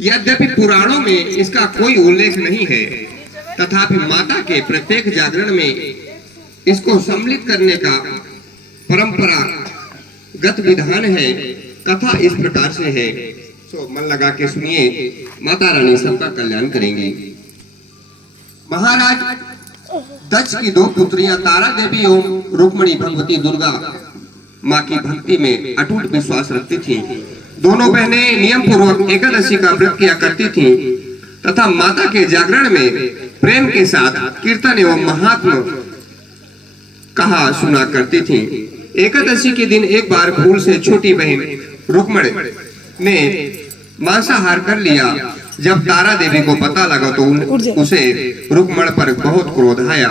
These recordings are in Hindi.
यद्यपि पुराणों में इसका कोई उल्लेख नहीं है, तथापि माता के प्रत्येक जागरण में इसको सम्मिलित करने का परंपरागत विधान है। कथा इस प्रकार से है, सो मन लगा के सुनिए, माता रानी सबका कल्याण करेंगी। महाराज दक्ष की दो पुत्रियां तारा देवी एवं रुक्मणी भगवती दुर्गा माँ की भक्ति में अटूट विश्वास रखती थीं। दोनों बहनें नियम पूर्वक एकादशी का व्रत किया करती थीं तथा माता के जागरण में प्रेम के साथ कीर्तन एवं महात्म कहा सुना करती थीं। एकादशी के दिन एक बार भूल से छोटी बहन रुक्मणी ने मांसाहार कर लिया। जब तारा देवी को पता लगा तो उसे रुक्मणी पर बहुत क्रोध आया।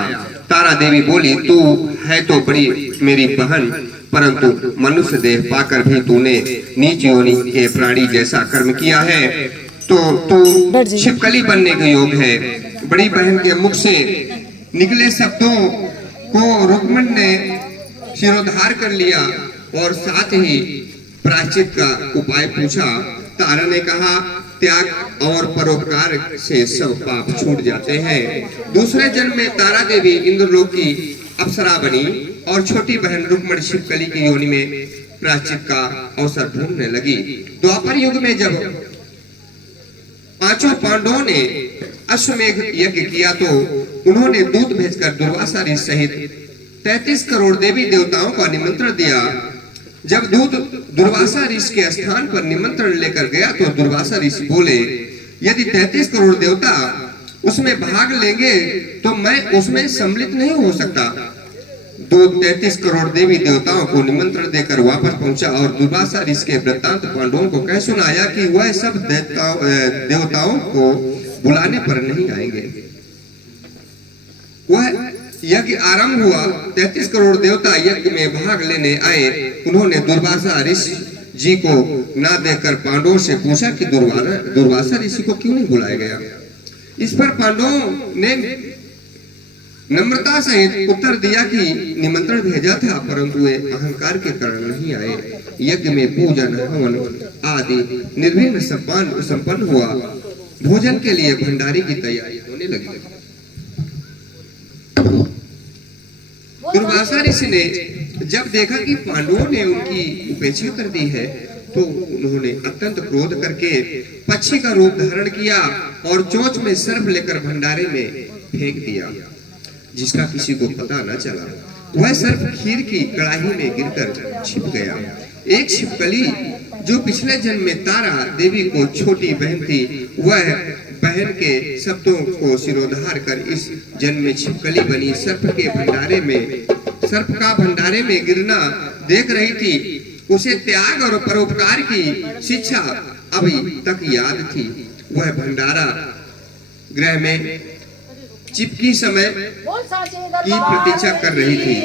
तारा देवी बोली, तू है तो बड़ी मेरी बहन, परंतु मनुष्य देह पाकर भी तूने नीच योनि के प्राणी जैसा कर्म किया है, तो तू छिपकली बनने के योग है। बड़ी बहन के मुख से निकले शब्दों को रुक्मणी ने शिरोधार कर लिया और साथ ही प्रायश्चित का उपाय पूछा। तारा ने कहा, त्याग और परोपकार से सब पाप छूट जाते हैं। दूसरे जन्म में तारा देवी इंद्रलोक की अप्सरा बनी और छोटी बहन रुक्मणी छिपकली की योनि में प्रायश्चित का अवसर ढूंढने लगी। द्वापर युग में जब पांचों पांडवों ने अश्वमेघ यज्ञ किया तो उन्होंने दूत भेजकर दुर्वासा ऋषि सहित 33 करोड़ देवी देवताओं का निमंत्रण दिया। जब दूत दुर्वासा ऋषि के स्थान पर निमंत्रण लेकर गया तो दुर्वासा ऋषि बोले, यदि 33 करोड़ देवता उसमें भाग लेंगे तो मैं उसमें सम्मिलित नहीं हो सकता। दूत 33 करोड़ देवी देवताओं को निमंत्रण देकर वापस पहुंचा और दुर्वासा ऋषि के वृत्तांत पांडवों को कह सुनाया कि वह सब देवताओं को बुलाने पर नहीं आएंगे। वह यज्ञ आरंभ हुआ। 33 करोड़ देवता यज्ञ में भाग लेने आए। उन्होंने दुर्वासा ऋषि जी को ना देकर पांडवों से पूछा कि दुर्वासा ऋषि को क्यों नहीं बुलाया गया। इस पर पांडवों ने नम्रता सहित उत्तर दिया कि निमंत्रण भेजा था, परंतु वे अहंकार के कारण नहीं आए। यज्ञ में पूजन हवन आदि निर्विघ्न संपन्न हुआ। भोजन के लिए भंडारी की तैयारी होने लगी। दुर्वासा ऋषि ने जब देखा कि पांडवों ने उनकी उपेक्षा कर दी है तो उन्होंने अत्यंत क्रोध करके पक्षी का रूप धारण किया और चोंच में सर्प लेकर भंडारे में फेंक दिया, जिसका किसी को पता न चला। वह सर्प खीर की कड़ाही में गिरकर छिप गया। एक छिपकली जो पिछले जन्म में तारा देवी को छोटी बहन थी, वह बहन के शब्दों को सिरोधार कर इस जन्म में छिपकली बनी सर्प का भंडारे में गिरना देख रही थी। उसे त्याग और परोपकार की शिक्षा अभी तक याद थी। वह भंडारा गृह में चिपकी समय की प्रतीक्षा कर रही थी।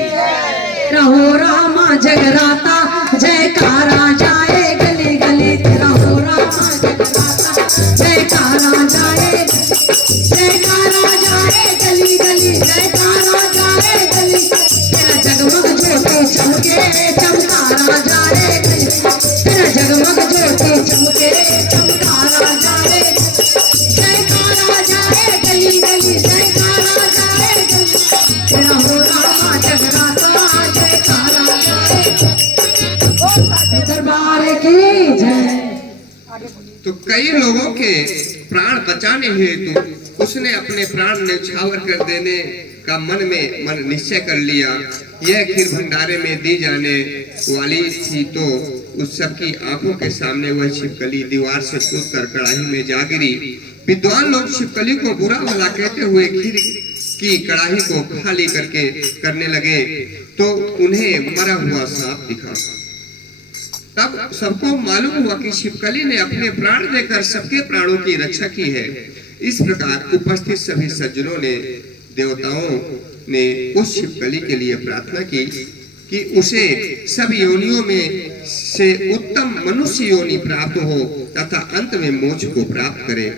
रहो रामा जगराता, जयकारा जाए गली गली। रहो रामा जगराता, जयकारा जाए, जयकारा जाए गली गली, जयकारा जाए गली। तेरा जगमग ज्योति चमके, चमकारा जाए गली। तेरा जगमग ज्योति चमके, चमकारा जाए, जयकारा जाए गली गली, जयकारा जाए गली। रहो रामा जगराता, जयकारा जाए, दरबार की जय। तो कई लोगों के प्राण बचाने हेतु उसने अपने प्राण न्यौछावर कर देने का मन निश्चय कर लिया। यह खीर भंडारे में दी जाने वाली थी तो उस सबकी आंखों के सामने वह छिपकली दीवार से कूदकर कड़ाही में जा गिरी। विद्वान लोग छिपकली को बुरा भला कहते हुए खीर की कड़ाही को खाली करने लगे तो उन्हें मरा हुआ सांप दिखा। तब सबको मालूम हुआ कि छिपकली ने अपने प्राण देकर सबके प्राणों की रक्षा की है। इस प्रकार उपस्थित सभी सज्जनों ने देवताओं ने उस छिपकली के लिए प्रार्थना की कि उसे सब योनियों में से उत्तम मनुष्य योनि प्राप्त हो तथा अंत में मोक्ष को प्राप्त करे।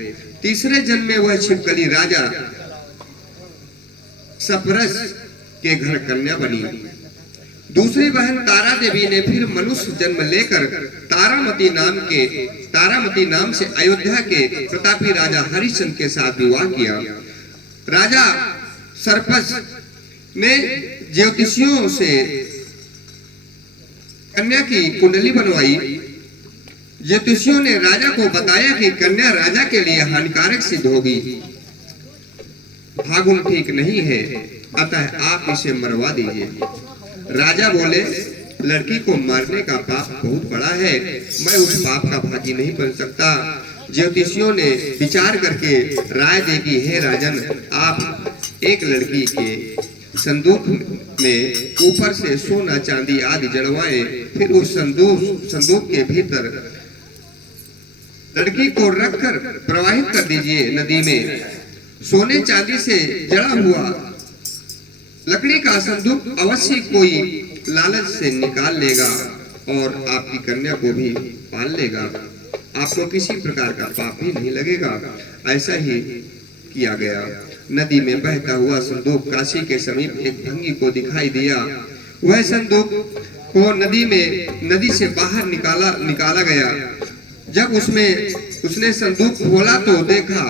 तीसरे जन्म में वह छिपकली राजा सपरस के घर कन्या बनी। दूसरी बहन तारा देवी ने फिर मनुष्य जन्म लेकर तारामती नाम से अयोध्या के प्रतापी राजा हरिश्चंद्र के साथ विवाह किया। राजा सरपंच ने ज्योतिषियों से कन्या की कुंडली बनवाई। ज्योतिषियों ने राजा को बताया कि कन्या राजा के लिए हानिकारक सिद्ध होगी, भागुन ठीक नहीं है, अतः आप इसे मरवा दीजिए। राजा बोले, लड़की को मारने का पाप बहुत बड़ा है, मैं उस पाप का भागी नहीं बन सकता। ज्योतिषियों ने विचार करके राय दी कि हे राजन, आप एक लड़की के संदूक में ऊपर से सोना चांदी आदि जड़वाएं, फिर उस संदूक के भीतर लड़की को रखकर प्रवाहित कर दीजिए नदी में। सोने चांदी से जड़ा हुआ लकड़ी का संदूक अवश्य कोई लालच से निकाल लेगा और आपकी कन्या को भी पाल लेगा, आपको किसी प्रकार का पाप भी नहीं लगेगा। ऐसा ही किया गया। नदी में बहता हुआ संदूक काशी के समीप एक भंगी को दिखाई दिया। वह संदूक को नदी से बाहर निकाला गया। जब उसने संदूक खोला तो देखा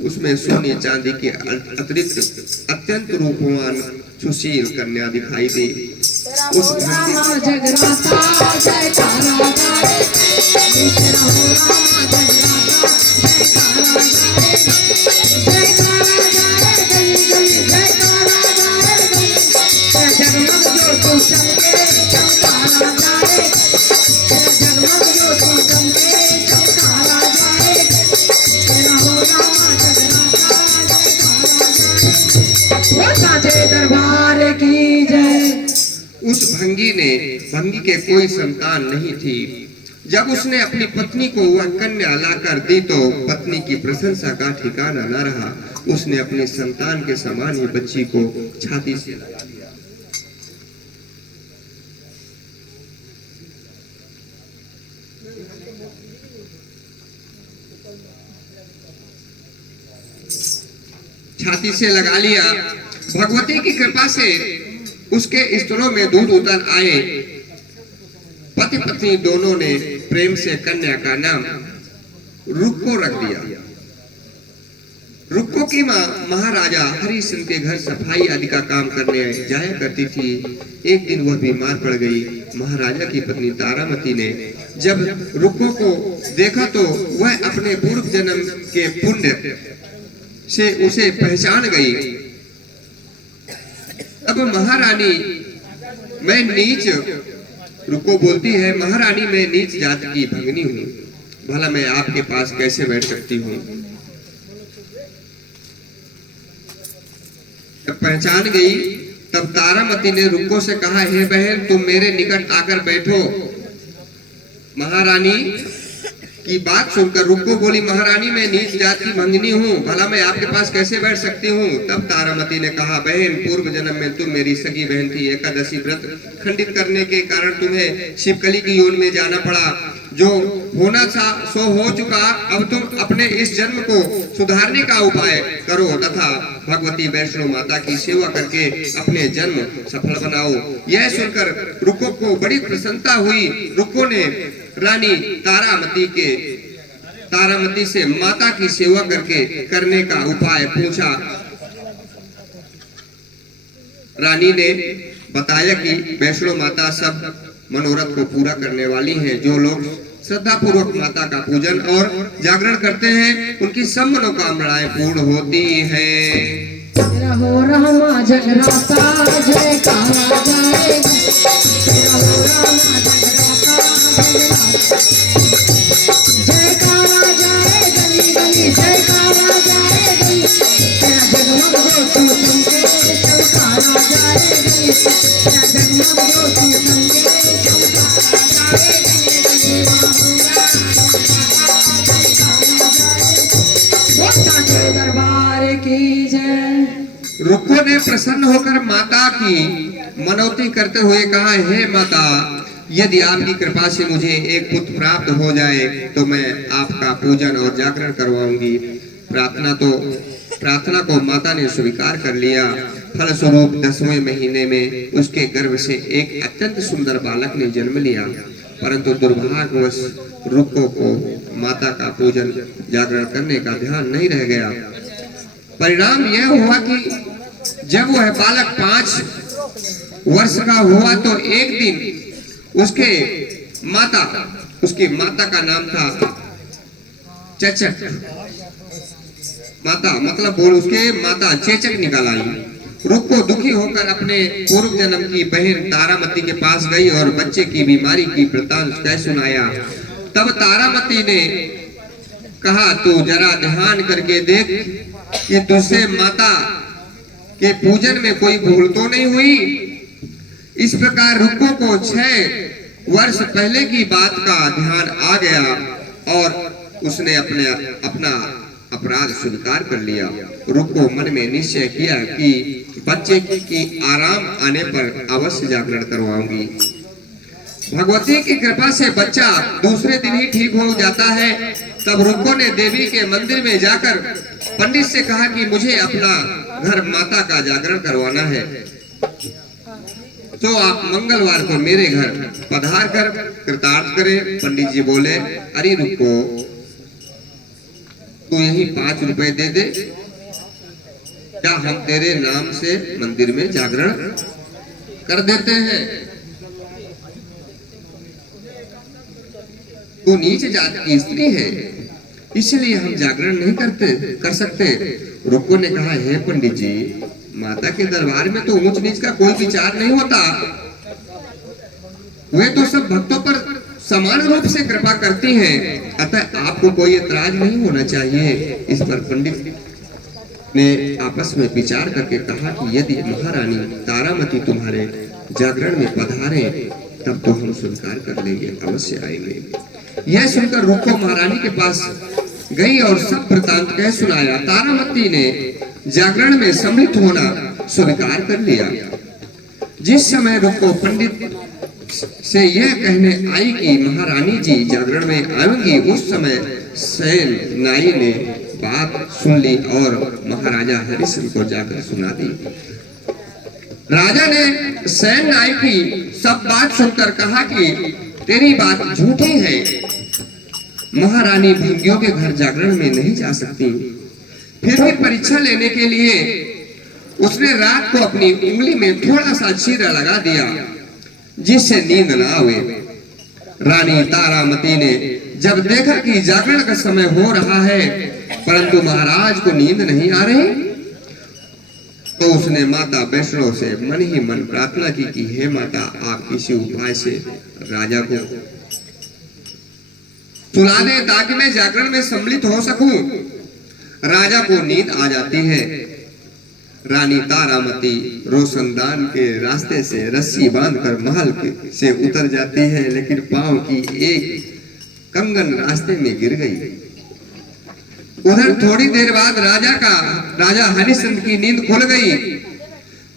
उसमें सोने चांदी के अतिरिक्त अत्यंत रूपवान सुशील कन्या दिखाई दी। उस दरबार की जय। उस भंगी के कोई संतान नहीं थी। जब उसने अपनी पत्नी को वह कन्या लाकर दी तो पत्नी की प्रशंसा का ठिकाना न रहा। उसने अपने संतान के समान ही बच्ची को छाती से लगा लिया। छाती से लगा लिया। भगवती की कृपा से उसके स्तनों में दूध उतर आए। पति पत्नी दोनों ने प्रेम से कन्या का नाम रुक्को रख दिया। रुक्को की माँ महाराजा हरिश्चंद्र के घर सफाई आदि का काम करने जाया करती थी। एक दिन वह बीमार पड़ गई। महाराजा की पत्नी तारामती ने जब रुक्को को देखा तो वह अपने पूर्व जन्म के पुण्य से उसे पहचान गई। अब महारानी मैं नीच, रुक्को बोलती है, महारानी मैं नीच जात की भंगनी हूँ, भला मैं आपके पास कैसे बैठ सकती हूँ। जब पहचान गई तब तारामती ने रुक्को से कहा, हे बहन तुम मेरे निकट आकर बैठो। महारानी की बात सुनकर रुक्को बोली, महारानी मैं नीच जात की भंगनी हूँ, भला मैं आपके पास कैसे बैठ सकती हूँ। तब तारामती ने कहा, बहन पूर्व जन्म में तुम मेरी सगी बहन थी। एकादशी व्रत खंडित करने के कारण तुम्हें शिवकली की योनि में जाना पड़ा। जो होना था सो हो चुका। अब तुम अपने इस जन्म को सुधारने का उपाय करो तथा भगवती वैष्णो माता की सेवा करके अपने जन्म सफल बनाओ। यह सुनकर रुक्को को बड़ी प्रसन्नता हुई। रुक्को ने रानी तारामती से माता की सेवा करने का उपाय पूछा। रानी ने बताया कि वैष्णो माता सब मनोरथ को पूरा करने वाली हैं। जो लोग श्रद्धा पूर्वक माता का पूजन और जागरण करते हैं उनकी सब मनोकामनाएं पूर्ण होती हैं। रहो रामा जगराता जयकारा जाए, रहो रामा जयकारा जाए गली गली, जयकारा जाए गली, तेरा जगमग ज्योति चमके चमकारा जाए गली, तेरा जगमग ज्योति चमके चमकारा जाए गली गली। दरबार की जय। रुक्को ने प्रसन्न होकर माता की मनौती करते हुए कहा, हे माता यदि आपकी कृपा से मुझे एक पुत्र प्राप्त हो जाए तो मैं आपका पूजन और जागरण करवाऊंगी। प्रार्थना को माता ने स्वीकार कर लिया। फलस्वरूप 10वें महीने में उसके गर्भ से एक अत्यंत सुंदर बालक ने जन्म लिया। परंतु दुर्भाग्यवश रुक्को को माता का पूजन जागरण करने का ध्यान नहीं रह गया। परिणाम यह हुआ कि जब वह बालक 5 वर्ष का हुआ तो एक दिन उसकी माता का नाम था चेचक। माता मतलब बोल उसके माता चेचक निकल आई। रुक्को दुखी होकर अपने पूर्व जन्म की बहन तारामती के पास गई और बच्चे की बीमारी की वृत्तांत कह सुनाया। तब तारामती ने कहा, तू जरा ध्यान करके देख कि तुझसे माता के पूजन में कोई भूल तो नहीं हुई। इस प्रकार रुक्को को 6 वर्ष पहले की बात का ध्यान आ गया और उसने अपना अपराध स्वीकार कर लिया। रुक्को मन में निश्चय किया कि बच्चे की आराम आने पर अवश्य जागरण करवाऊंगी। भगवती की कृपा से बच्चा दूसरे दिन ही ठीक हो जाता है। तब रुक्को ने देवी के मंदिर में जाकर पंडित से कहा कि मुझे अपना घर माता का जागरण करवाना है, तो आप मंगलवार को मेरे घर पधार कर कृतार्थ करें। पंडित जी बोले, अरे रुक्को, तू यही 5 रुपए दे दे, क्या हम तेरे नाम से मंदिर में जागरण कर देते हैं? तू नीच जात की स्त्री है, इसलिए हम जागरण नहीं कर सकते। रुक्को ने कहा, हे पंडित जी, माता के दरबार में तो ऊंच नीच का कोई विचार नहीं होता। वे तो सब भक्तों पर समान रूप से कृपा करती हैं, अतः आपको कोई एतराज नहीं होना चाहिए। इस पर पंडित ने आपस में विचार करके कहा कि यदि महारानी तारामती तुम्हारे जागरण में पधारे तब तो हम स्वीकार कर लेंगे, अवश्य आएंगे। यह सुनकर रुक्को महारानी के पास गई और सब वृतांत कह सुनाया। तारामती ने जागरण में सम्मिलित होना स्वीकार कर लिया। जिस समय रुक्को पंडित से यह कहने आई कि महारानी जी जागरण में आएंगी, उस समय सेन नाई ने बात सुन ली और महाराजा हरिश्चंद्र को जाकर सुना दी। राजा ने सेन नाई की सब बात सुनकर कहा कि तेरी बात झूठी है, महारानी भंगियों के घर जागरण में नहीं जा सकती। फिर भी परीक्षा लेने के लिए उसने रात को अपनी उंगली में थोड़ा सा चीरा लगा दिया, जिससे नींद न आवे। रानी तारामती ने जब देखा कि जागरण का समय हो रहा है परंतु महाराज को नींद नहीं आ रही, तो उसने माता वैष्णो से मन ही मन प्रार्थना की कि हे माता, आप किसी उपाय से राजा को सुला दे ताकि मैं जागरण में सम्मिलित हो सकूं। राजा को नींद आ जाती है। रानी तारामती रोशनदान के रास्ते से रस्सी बांधकर महल से उतर जाती है, लेकिन पांव की एक कंगन रास्ते में गिर गई। उधर थोड़ी देर बाद राजा हरिश्चंद्र की नींद खुल गई।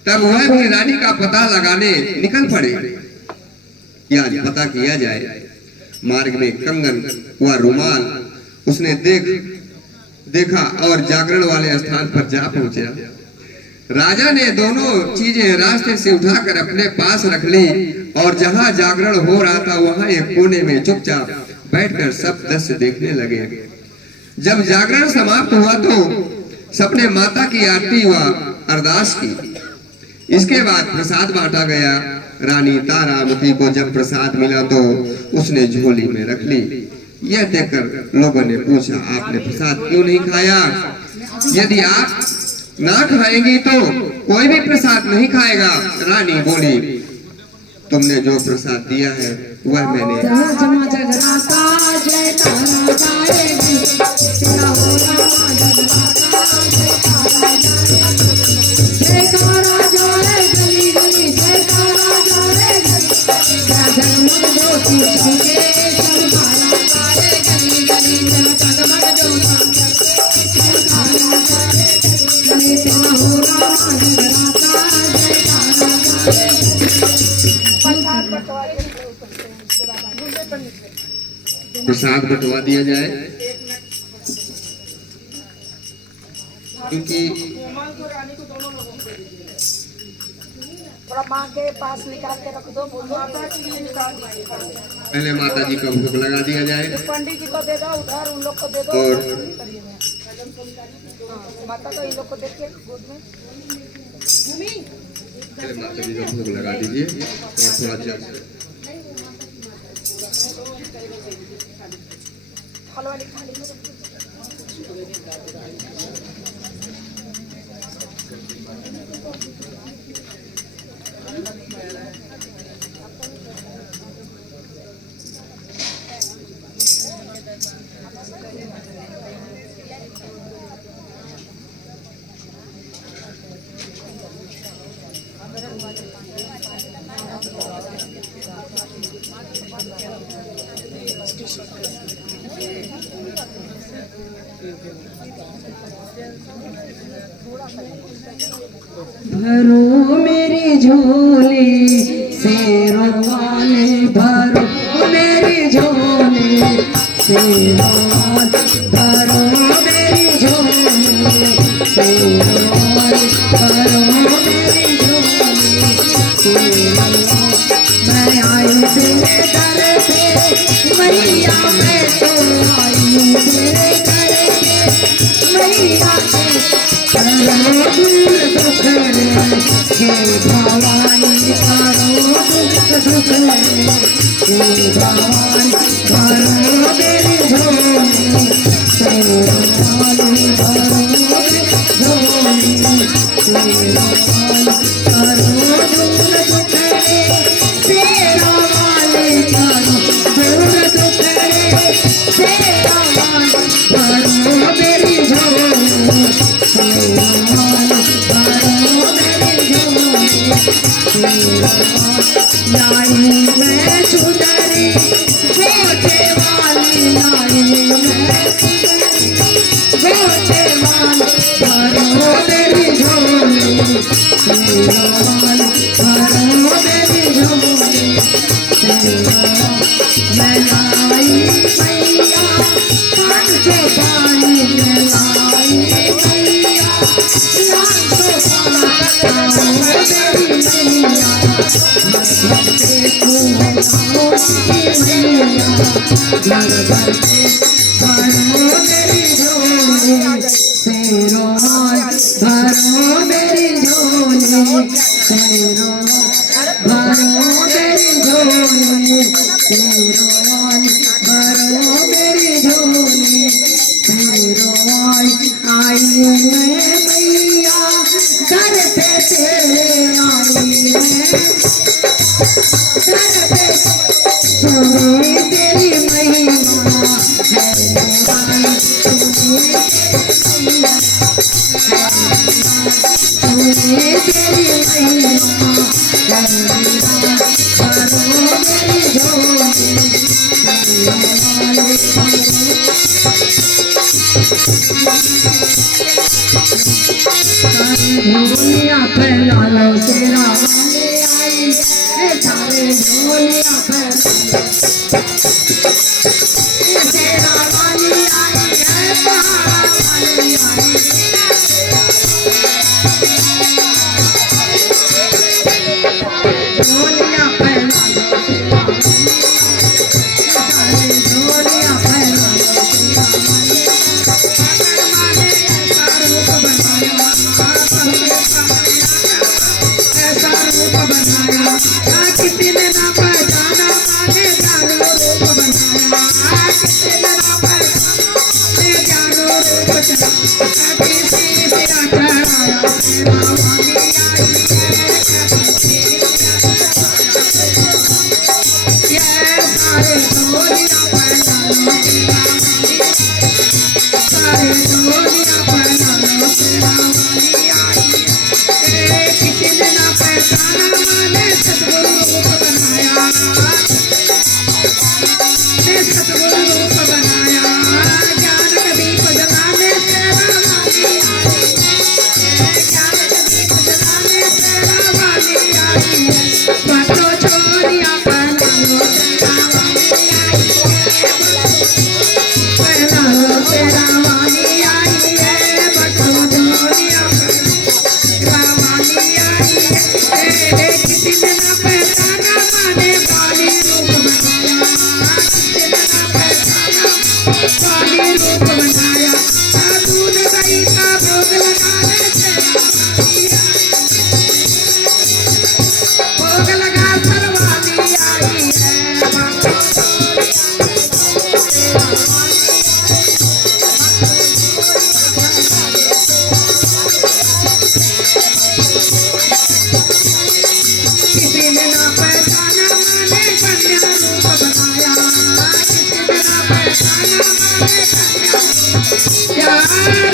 तब वह भी रानी का पता लगाने निकल पड़े कि आज पता किया जाए। मार्ग में कंगन व रुमाल उसने देखा और जागरण वाले स्थान पर जा पहुंचा। राजा ने दोनों चीजें रास्ते से उठाकर अपने पास रख ली और जहां जागरण हो रहा था वहां एक कोने में चुपचाप बैठकर सब दृश्य देखने लगे। जब जागरण समाप्त हुआ तो सबने माता की आरती व अरदास की। इसके बाद प्रसाद बांटा गया। रानी तारामती को जब प्रसाद मिला तो उसने झोली में रख ली। यह देखकर लोगों ने पूछा, आपने प्रसाद क्यों नहीं खाया? यदि आप ना खाएंगी तो कोई भी प्रसाद नहीं खाएगा। रानी बोली, तुमने जो प्रसाद दिया है वह मैंने प्रसाद बंटवा दिया जाए, क्योंकि थोड़ा माँ के पास निकाल के रख दो, माता के लिए निकाल दीजिए। पहले माता जी को भोग लगा दिया जाए पंडित जी को दे दो, उधर उन लोग को दे दो। और माता को इन लोग को देख के गोद में पहले माता जी को भोग लगा दीजिए और थोड़ा जल फल वाली थाली में रख दो। भरो मेरी झोली शेरों वाले, भरो मेरी झोली शेरों वाले, भरो मेरी झोली शेरों वाले, भरो मेरी झोली शेरों वाले। मैं आई तेरे दर पे मैया, मैं तो आई तेरे दर पे मैया, करो दिल दुख रे हे भवानी, करो दुख सुख रे हे भवानी, भरो मेरी झोली शेरों वाली, भरो मेरी झोली शेरों वाली, करो दूर दुख रे शेरों वाली, करो दूर दुख रे शेरों वाली, भरो मेरी झोली शेरों वाली, भरो मेरी झोली लाई मैं चुनरी गोटे वाली, लाई मैं चुनरी गोटे वाली, भरो मेरी झोली शेरों वाली, भरो मेरी झोली शेरों वाली। मैं लाई मैया पाँचों पानी में लाई मैया, लाखों पानी मेरी मैया, घर पे तू आओ मैया, घर घर पे भरो मेरी झोली शेरों वाली, भरो मेरी झोली शेरों वाली, भरो मेरी झोली शेरों वाली, भरो मेरी झोली शेरों वाली। आई मैं मैया दर पे तेरे, आई मैं दर पे सुनी तेरी महिमा है निराली, सुनी तेरी महिमा है निराली, भरो मेरी झोली शेरों वाली। झोलियाँ फैला लो शेरा वाले आई, सारे झोलियाँ फैला लो शेरा वाली आई है, पहाड़ वाली आई झोलियाँ फैला लो शेरा वाली, सारे झोलियाँ फैला लो शेरा वाली। ऐसा रूप बनाया किसी ने ना पहचाना, माने जानो रूप बनाया किसी ने ना पहचाना, माने जानो रूप चढ़ा किसी सिरा चढ़ाया शेरा वाली आई ये सारे झोलियाँ फैला लो शेरा वाली, सारे झोलियाँ फैला लो शेरा वाली आई। किसी ने ना पहचाना, माने सतगुरु रूप बनाया, ने सतगुरु रूप बनाया, ज्ञान का दीप जलाने शेरा वाली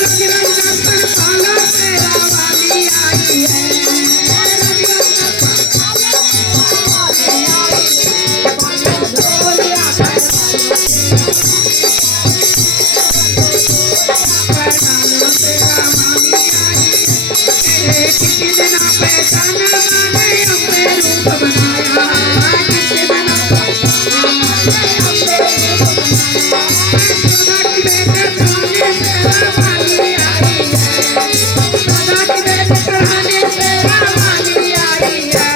रघुरंगन पाला तेरा वाली आई है किसी ने ना पहचाना माने अपने रूप बनाया किसी ने ना पहचाना माने अपने रूप बनाया सदा की बेटे कहानी तेरा वाली आई है सदा की बेटे कहानी तेरा वाली आई है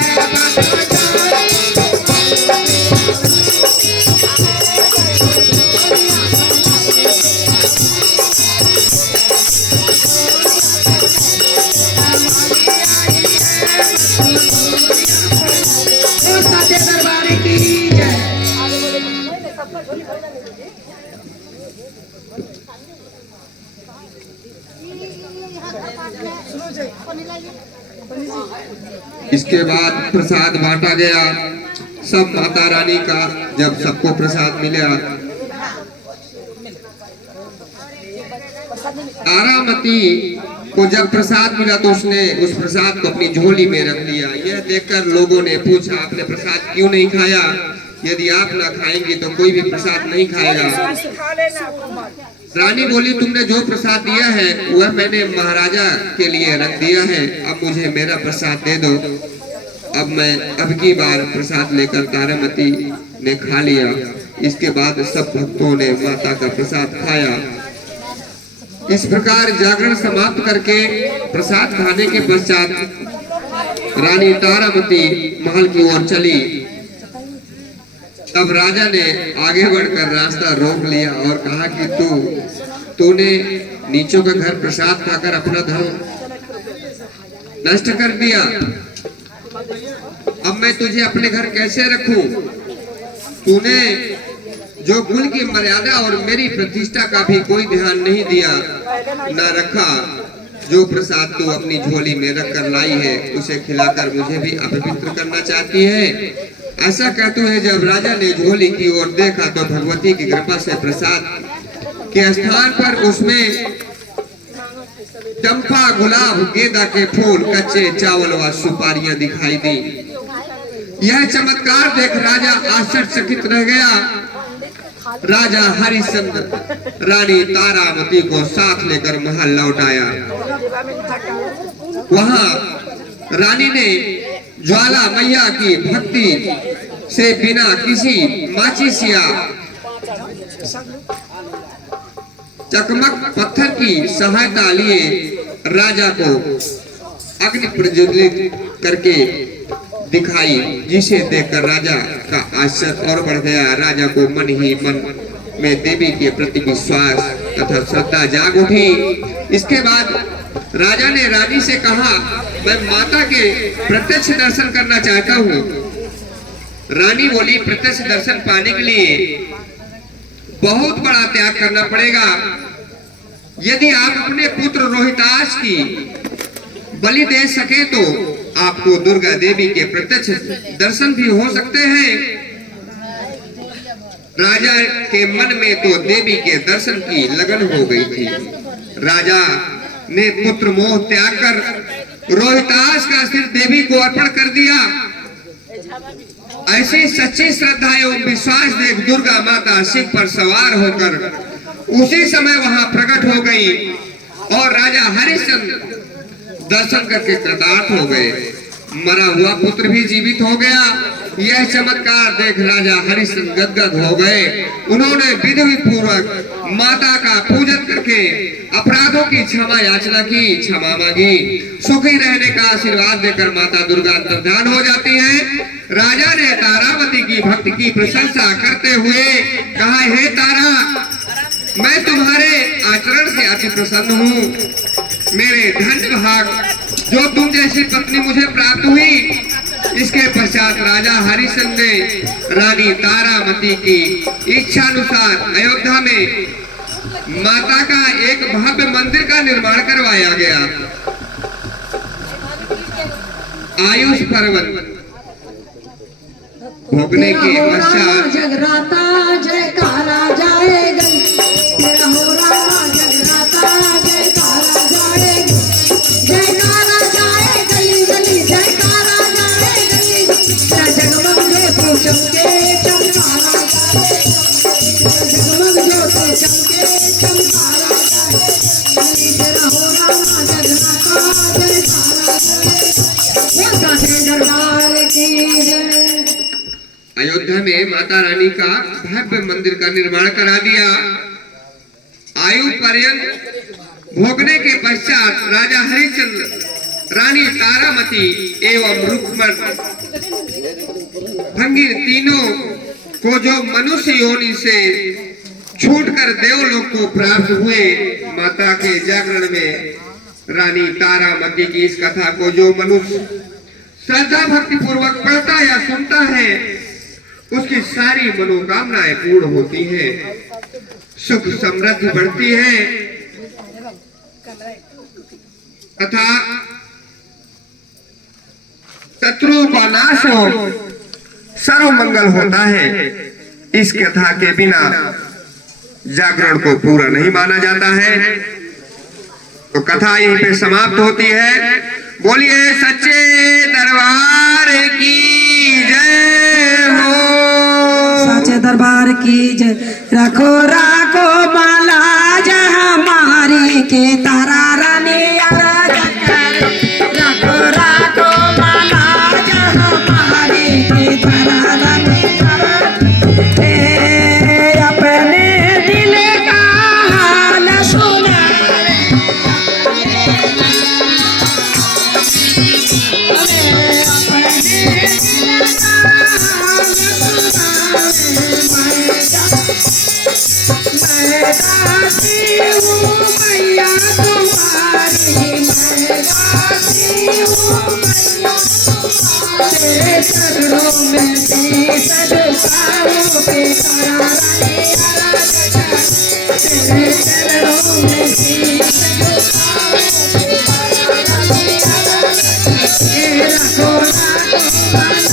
साथे दरबार की जय। इसके बाद प्रसाद बांटा गया। सब माता रानी का जब सबको प्रसाद मिला, तारामती को जब प्रसाद मिला तो उसने उस प्रसाद को अपनी झोली में रख लिया। यह देखकर लोगों ने पूछा, आपने प्रसाद क्यों नहीं खाया? यदि आप ना खाएंगे तो कोई भी प्रसाद नहीं खाएगा। रानी बोली, तुमने जो प्रसाद दिया है वह मैंने महाराजा के लिए रख दिया है, अब मुझे मेरा प्रसाद दे दो। अब मैं अब की बार प्रसाद लेकर तारामती ने खा लिया। इसके बाद सब भक्तों ने माता का प्रसाद खाया। इस प्रकार जागरण समाप्त करके प्रसाद खाने के पश्चात रानी तारामती महल की ओर चली। तब राजा ने आगे बढ़कर रास्ता रोक लिया और कहा कि तूने नीचों का घर प्रसाद खाकर अपना धर्म नष्ट कर दिया। अब मैं तुझे अपने घर कैसे रखूं? तूने जो कुल की मर्यादा और मेरी प्रतिष्ठा का भी कोई ध्यान नहीं दिया, न रखा। जो प्रसाद तू अपनी झोली में रख कर लाई है उसे खिलाकर मुझे भी अपवित्र करना चाहती है। ऐसा कहते हुए जब राजा ने झोली की ओर देखा तो भगवती की कृपा से प्रसाद के स्थान पर उसमें चंपा, गुलाब, गेंदा के फूल, कच्चे चावल व सुपारियां दिखाई दी। यह चमत्कार देख राजा आश्चर्यचकित रह गया। राजा हरिश्चंद्र रानी तारामती को साथ लेकर महल लौट आया। वहां रानी ने ज्वाला मैया की भक्ति से बिना किसी माचिस या चकमक पत्थर की सहायता लिए राजा को अग्नि प्रज्वलित करके दिखाई, जिसे देखकर राजा का आश्चर्य और बढ़ गया। राजा को मन ही मन में देवी के प्रति विश्वास तथा श्रद्धा जाग उठी। इसके बाद राजा ने रानी से कहा, मैं माता के प्रत्यक्ष दर्शन करना चाहता हूँ। रानी बोली, प्रत्यक्ष दर्शन पाने के लिए बहुत बड़ा त्याग करना पड़ेगा। यदि आप अपने पुत्र रोहिताश की बलि दे सके तो आपको दुर्गा देवी के प्रत्यक्ष दर्शन भी हो सकते हैं। राजा के मन में तो देवी के दर्शन की लगन हो गई थी। राजा ने पुत्र मोह त्याग कर रोहिताश का सिर देवी को अर्पण कर दिया। ऐसी सच्ची श्रद्धा एवं विश्वास देख दुर्गा माता शिव पर सवार होकर उसी समय वहां प्रकट हो गई और राजा हरिश्चंद्र दर्शन करके कृतार्थ हो गए। मरा हुआ पुत्र भी जीवित हो गया। यह चमत्कार देख राजा हरिश्चंद्र गदगद हो गए। उन्होंने विधि पूर्वक माता का पूजन करके अपराधों की क्षमा याचना की, क्षमा मांगी। सुखी रहने का आशीर्वाद देकर माता दुर्गा अंतर्धान हो जाती है। राजा ने तारामती की भक्ति की प्रशंसा करते हुए कहा, हे तारा, मैं तुम्हारे आचरण से अति प्रसन्न हूँ। मेरे धन्य भाग जो तुम जैसी पत्नी मुझे प्राप्त हुई। इसके पश्चात राजा हरिश्चंद्र ने रानी तारामती की इच्छानुसार अयोध्या में माता का एक भव्य मंदिर का निर्माण करवाया गया। आयुष पर्वत भोगने के पश्चात जगराता जयकारा जाएगा, तेरा हो रहा जगराता जयकारा जय तेरा हो रामा जगन्नाथ जयकारा जय साचे दरबार की जय। अयोध्या में माता रानी का भव्य मंदिर का निर्माण करा दिया। आयु पर्यंत भोगने के पश्चात राजा हरिश्चंद्र, रानी तारामती एवं रुक्मण भंगीर तीनों को जो मनुष्य योनि से छूटकर देवलोक को प्राप्त हुए, माता के जागरण में रानी तारामती की इस कथा को जो मनुष्य श्रद्धा भक्ति पूर्वक पढ़ता या सुनता है, उसकी सारी मनोकामनाएं पूर्ण होती हैं, सुख समृद्धि बढ़ती है तथा शत्रुओं का नाश हो, सर्व मंगल होता है। इस कथा के बिना जागरण को पूरा नहीं माना जाता है। तो कथा यहीं पे समाप्त होती है। बोलिए सच्चे दरबार की जय हो। साचे दरबार की जय। रखो राखो माला जहाँ मारी के तारा रानी रखो राखो माला जहाँ मारी के तारा रानी अपने दिल का हाल सुना मैं दासी हूँ मैया तुम्हारी, मैं दासी हूँ मैया तेरे चरणों में शीश झुकाऊं के तारा रानी तेरे चरणों में शीश झुकाऊं के तारा रानी रखो राखो माला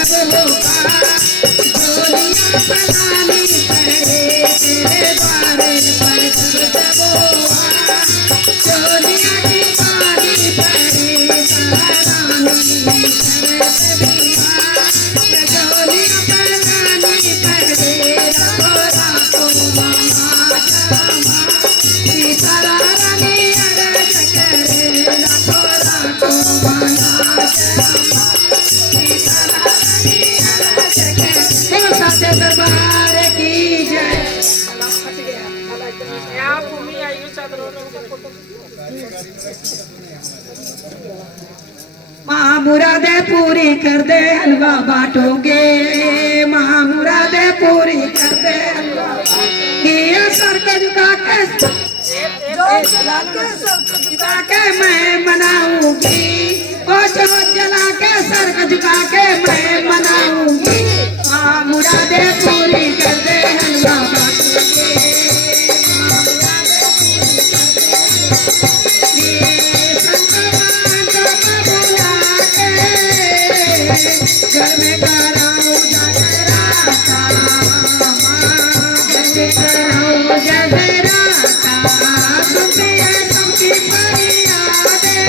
जब होगा, दुनिया बनानी पड़े। माँ मुरादे पूरी कर दे हलवा बांटोगे, माँ मुरादे पूरी कर दे हलवा ये सर को झुका के मैं मनाऊंगी, ओ जोत जला के सर को झुका के मैं मनाऊंगी। माँ मुरादे पूरी कर दे हलवा बांटोगे, घर में कराऊं जगराता, घर में कराऊं जगराता, सुनती है सबकी फरियादें,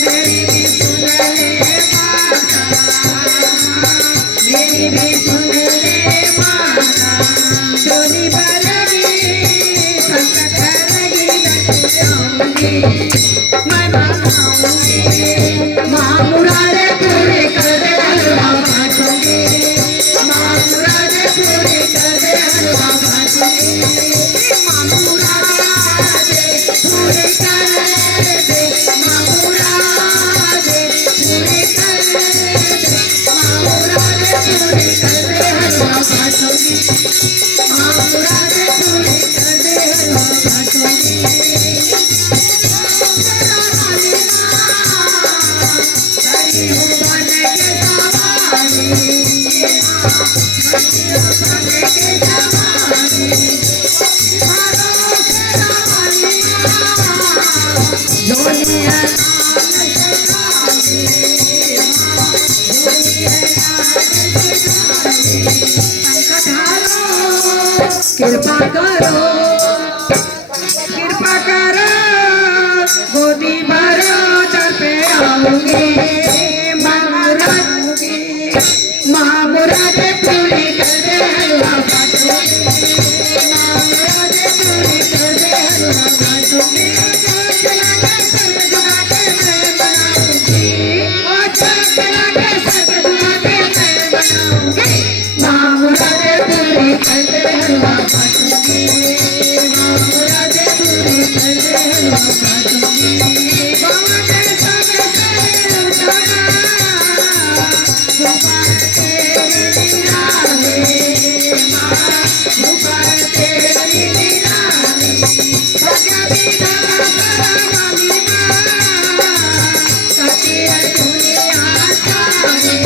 मेरी भी सुन ले माता, मेरी भी सुन ले माता, डोली भरेगी संकट हरेगी लट आऊंगी मैं मनाऊंगी। माँ मुरादे पूरी कर दे हलवा बांटूंगी, माँ मुरादे पूरी कर दे हलवा बांटूंगी, माँ मुरादे पूरी कर दे, माँ मुरादे पूरी कर दे, माँ मुरादे पूरी कर दे हलवा बांटूंगी, माँ मुरादे पूरी कर दे हलवा बांटूंगी। कृपा करो, कृपा करो, गोदी भरो दर पे आऊंगी मैं मुरादूंगी। माँ मुरादे पूरी कर दे हलवा बांटूंगी, माँ मुरादे पूरी कर दे हलवा बांटूंगी। चला के सर झुका के मैं बनाऊंगी, ओ चला के सर झुका के मैं बनाऊंगी। माँ मुरादे पूरी कर दे हलवा बांटूंगी, माँ मुरादे पूरी कर दे हलवा बांटूंगी। बाबा के सब से उठाना दोबार तेरी निराले, माँ दोबार तेरी निराले, भाग्य विधाता वाली माँ करती है दुनिया सारी,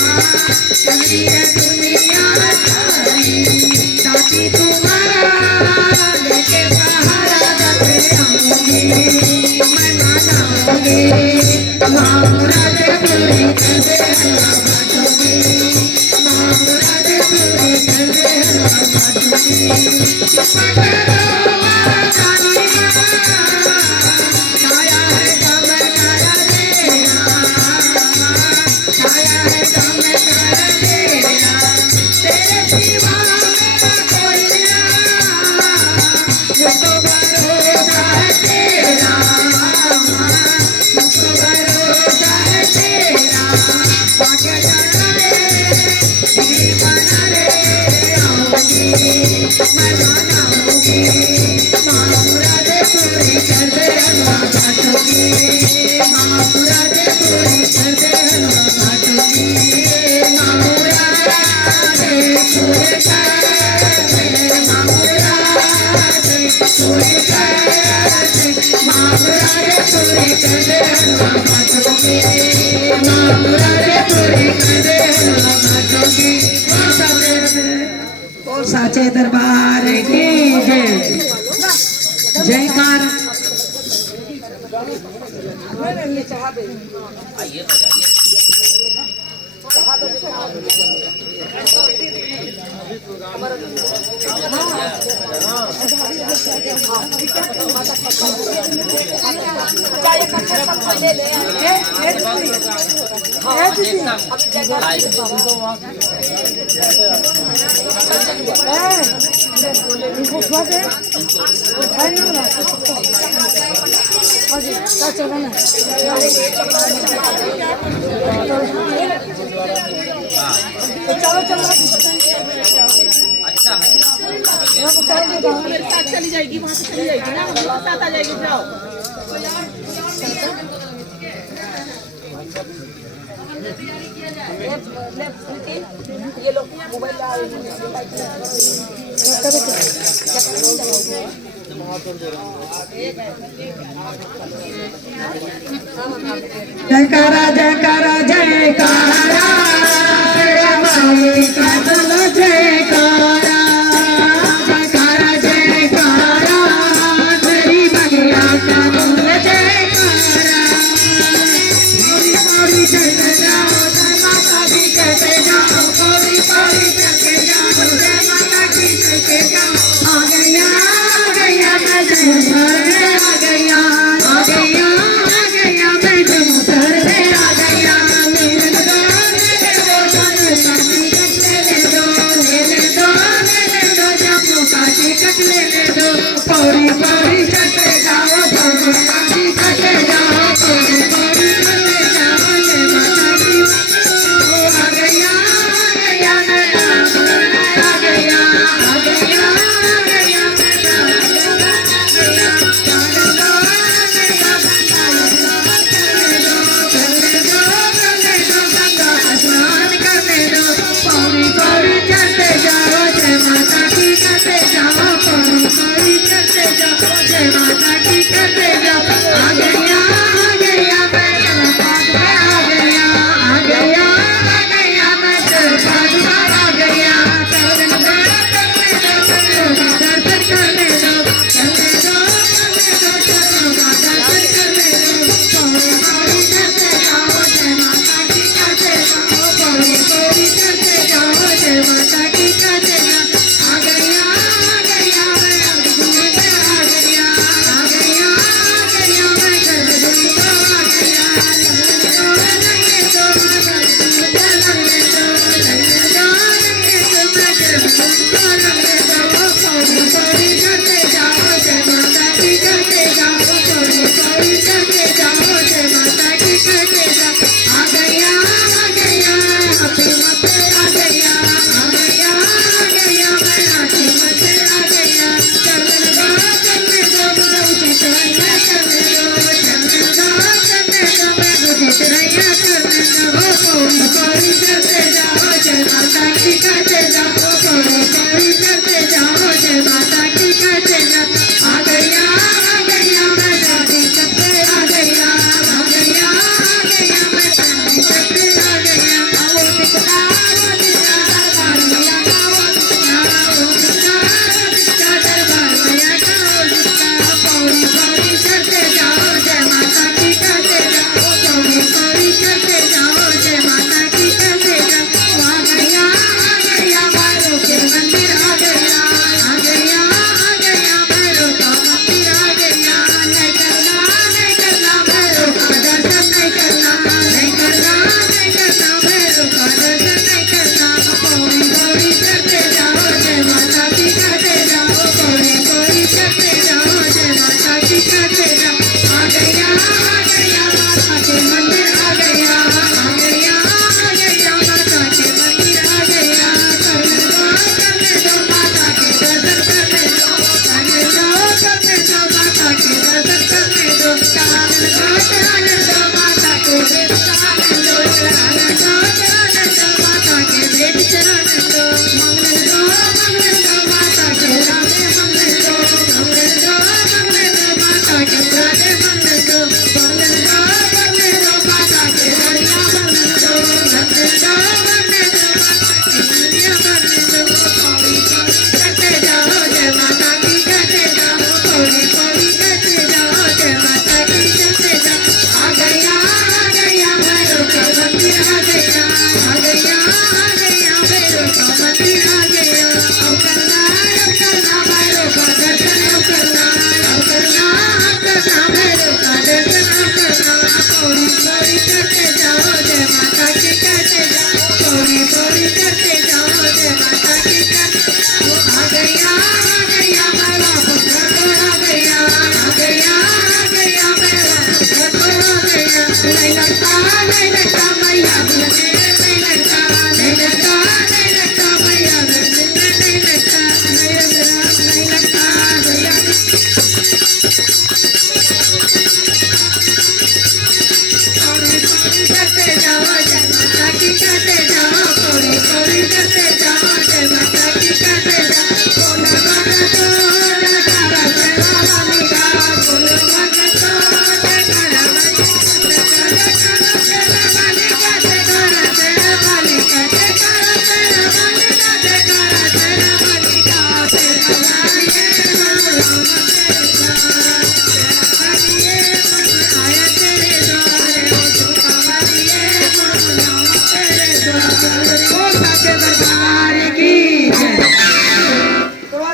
माँ करती है दुनिया सारी, ताकि तुम्हारा लेके सहारा दर पे आऊंगी मैं मनाऊंगी। माँ मुरादे पूरी कर दे हलवा बांटूंगी, माँ मुरादे पूरी कर दे हलवा बांटूंगी। कृपा करो महारानी माँ, छाया है चमत्कार तेरा, छाया है चमत्कार तेरा, तेरे सिवा मेरा कोई ना, मुझको भरोसा है तेरा, मुझको भरोसा है तेरा। भाग्य जाना रे दिल बना रे आऊंगी मैं मनाऊंगी। माँ मुरादे पूरी कर दे हलवा बांटूंगी, माँ मुरादे पूरी कर दे हलवा बांटूंगी। माँ मुरादे पूरी कर दे, माँ मुरादे पूरी कर दे, माँ मुरादे पूरी कर दे हलवा बांटूंगी, माँ मुरादे पूरी कर दे हलवा बांटूंगी। बोल साचे दरबार की जय, जयकार। अच्छा है। मेरे साथ चली जाएगी, वहाँ से चली जाएगी ना, मेरे साथ आ जाएगी। जाओ ये लोग मोबाइल जयकारा जयकारा जयकारा माई का बोलो जयकारा जयकारा जयकारा मेरी बगिया का बोलो जयकारा पौड़ी पौड़ी चलते जाओ जय माता की कहते जाओ पौड़ी पौड़ी चलते जाओ जय माता की कहते जाओ आ गया मैं जमुसर आ गया आ गया मैं जमुसर आ गया मेरे दो जम्मू का टिकट ले दो पौड़ी पौड़ी चलते जाओ जम्मू का टिकट ले जाओ पौड़ी पौड़ी चलते जाओ जय माता की आ गया मैं आ गया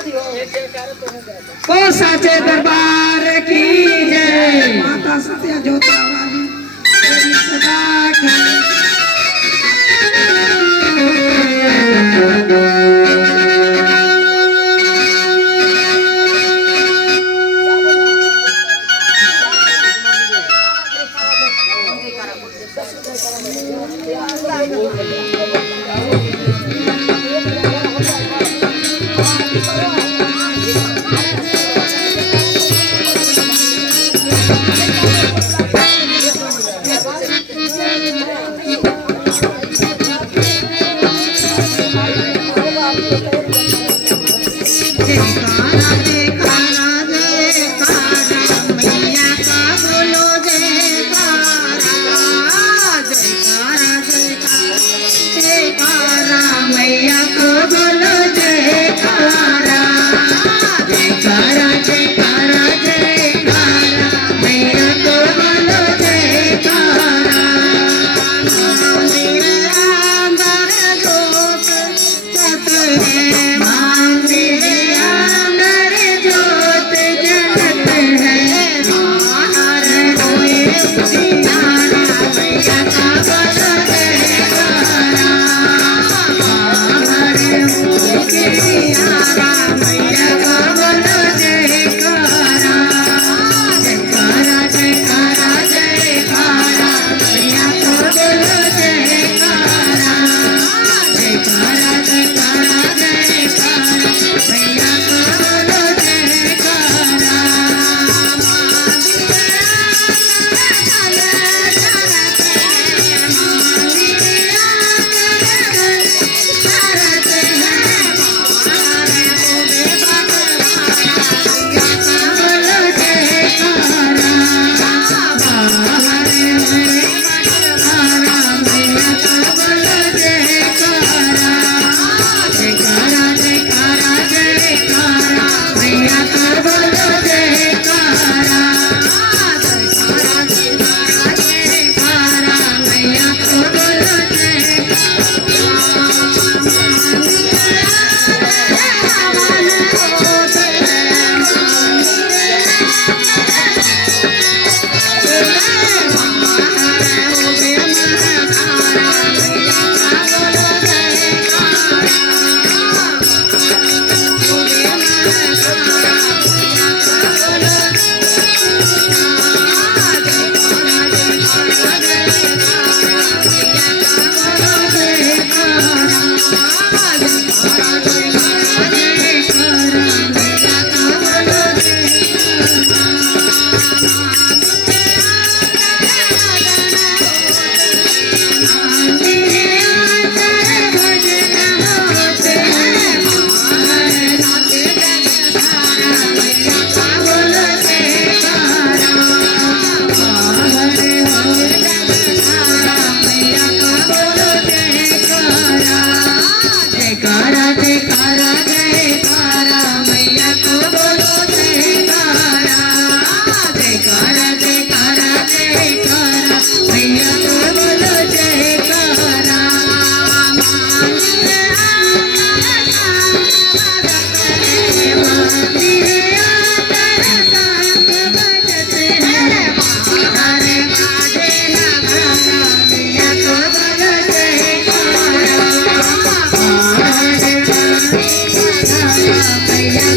ओ साचे दरबार की जय। माता सत्या जोता वाली तेरी सदा की। मैया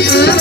को